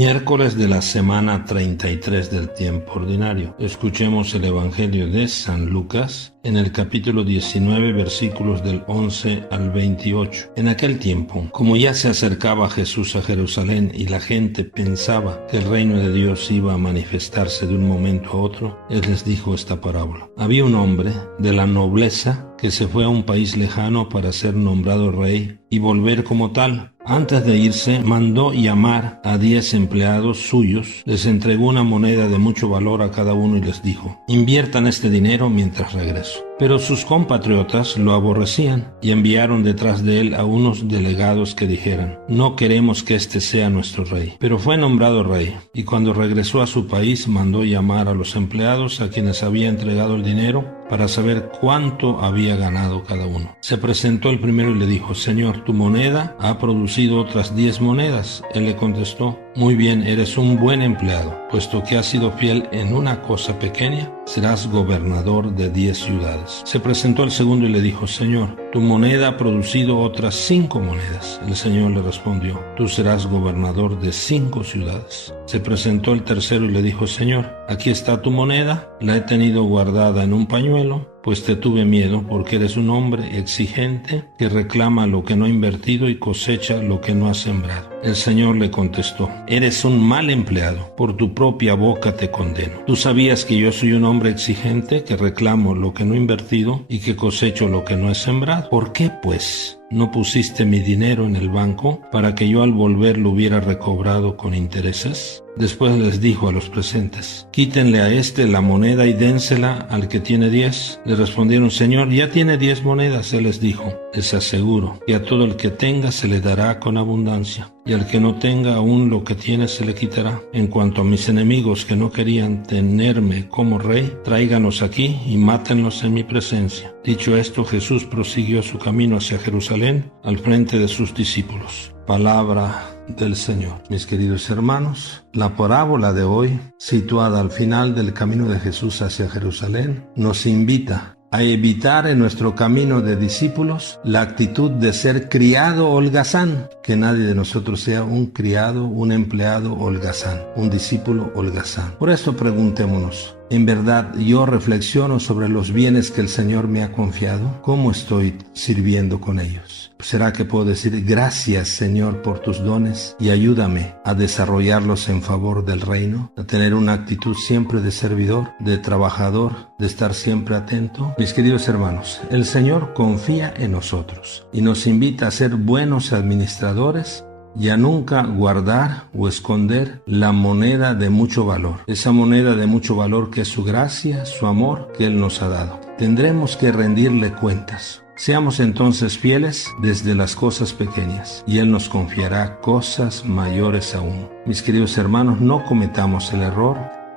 Miércoles de la semana 33 del tiempo ordinario. Escuchemos el Evangelio de San Lucas en el capítulo 19, versículos del 11 al 28. En aquel tiempo, como ya se acercaba Jesús a Jerusalén y la gente pensaba que el reino de Dios iba a manifestarse de un momento a otro, Él les dijo esta parábola. Había un hombre de la nobleza que se fue a un país lejano para ser nombrado rey y volver como tal. Antes de irse, mandó llamar a 10 empleados suyos, les entregó una moneda de mucho valor a cada uno y les dijo: inviertan este dinero mientras regreso. Pero sus compatriotas lo aborrecían y enviaron detrás de él a unos delegados que dijeran: no queremos que este sea nuestro rey. Pero fue nombrado rey, y cuando regresó a su país mandó llamar a los empleados a quienes había entregado el dinero para saber cuánto había ganado cada uno. Se presentó el primero y le dijo: Señor, tu moneda ha producido otras 10 monedas. Él le contestó: muy bien, eres un buen empleado, puesto que has sido fiel en una cosa pequeña, serás gobernador de 10 ciudades. Se presentó el segundo y le dijo: Señor, tu moneda ha producido otras 5 monedas. El Señor le respondió: tú serás gobernador de 5 ciudades. Se presentó el tercero y le dijo: Señor, aquí está tu moneda, la he tenido guardada en un pañuelo, pues te tuve miedo, porque eres un hombre exigente que reclama lo que no ha invertido y cosecha lo que no ha sembrado. El Señor le contestó: eres un mal empleado, por tu propia boca te condeno. Tú sabías que yo soy un hombre exigente que reclamo lo que no he invertido y que cosecho lo que no he sembrado. ¿Por qué, pues, no pusiste mi dinero en el banco para que yo al volver lo hubiera recobrado con intereses? Después les dijo a los presentes: quítenle a este la moneda y dénsela al que tiene 10. Le respondieron: Señor, ya tiene 10 monedas. Él les dijo: les aseguro que a todo el que tenga se le dará con abundancia, y al que no tenga aún lo que tiene se le quitará. En cuanto a mis enemigos que no querían tenerme como rey, tráiganos aquí y mátenlos en mi presencia. Dicho esto, Jesús prosiguió su camino hacia Jerusalén al frente de sus discípulos. Palabra del Señor. Mis queridos hermanos, la parábola de hoy, situada al final del camino de Jesús hacia Jerusalén, nos invita a evitar en nuestro camino de discípulos la actitud de ser criado holgazán, que nadie de nosotros sea un criado, un empleado holgazán, un discípulo holgazán. Por eso preguntémonos: ¿en verdad yo reflexiono sobre los bienes que el Señor me ha confiado? ¿Cómo estoy sirviendo con ellos? ¿Será que puedo decir: gracias, Señor, por tus dones, y ayúdame a desarrollarlos en favor del reino? A tener una actitud siempre de servidor, de trabajador, de estar siempre atento. Mis queridos hermanos, el Señor confía en nosotros y nos invita a ser buenos administradores y a nunca guardar o esconder la moneda de mucho valor. Esa moneda de mucho valor que es su gracia, su amor que Él nos ha dado. Tendremos que rendirle cuentas. Seamos entonces fieles desde las cosas pequeñas, y Él nos confiará cosas mayores aún. Mis queridos hermanos, no cometamos el error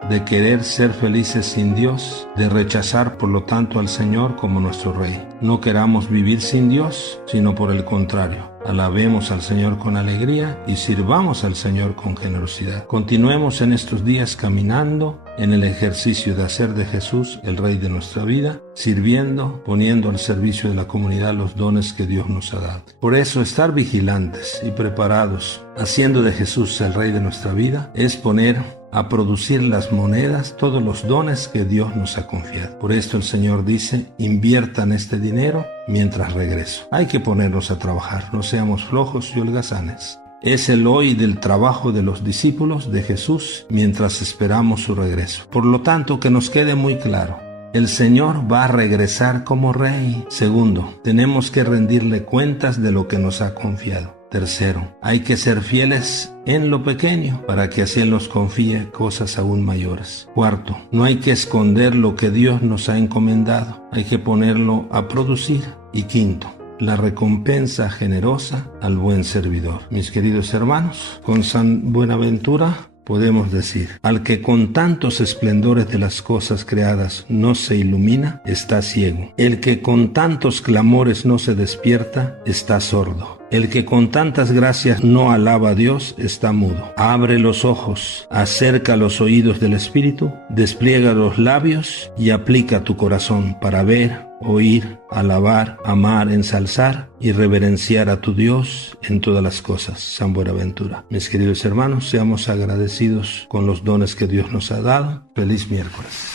de querer ser felices sin Dios, de rechazar por lo tanto al Señor como nuestro Rey. No queramos vivir sin Dios, sino por el contrario. Alabemos al Señor con alegría y sirvamos al Señor con generosidad. Continuemos en estos días caminando en el ejercicio de hacer de Jesús el Rey de nuestra vida, sirviendo, poniendo al servicio de la comunidad los dones que Dios nos ha dado. Por eso, estar vigilantes y preparados, haciendo de Jesús el Rey de nuestra vida, es poner a producir las monedas, todos los dones que Dios nos ha confiado. Por esto el Señor dice: inviertan este dinero mientras regreso. Hay que ponernos a trabajar, no seamos flojos y holgazanes. Es el hoy del trabajo de los discípulos de Jesús mientras esperamos su regreso. Por lo tanto, que nos quede muy claro: el Señor va a regresar como Rey. Segundo, tenemos que rendirle cuentas de lo que nos ha confiado. Tercero, hay que ser fieles en lo pequeño para que así Él nos confíe cosas aún mayores. Cuarto, no hay que esconder lo que Dios nos ha encomendado, hay que ponerlo a producir. Y quinto, la recompensa generosa al buen servidor. Mis queridos hermanos, con San Buenaventura podemos decir: al que con tantos esplendores de las cosas creadas no se ilumina, está ciego. El que con tantos clamores no se despierta, está sordo. El que con tantas gracias no alaba a Dios está mudo. Abre los ojos, acerca los oídos del Espíritu, despliega los labios y aplica tu corazón para ver, oír, alabar, amar, ensalzar y reverenciar a tu Dios en todas las cosas. San Buenaventura. Mis queridos hermanos, seamos agradecidos con los dones que Dios nos ha dado. Feliz miércoles.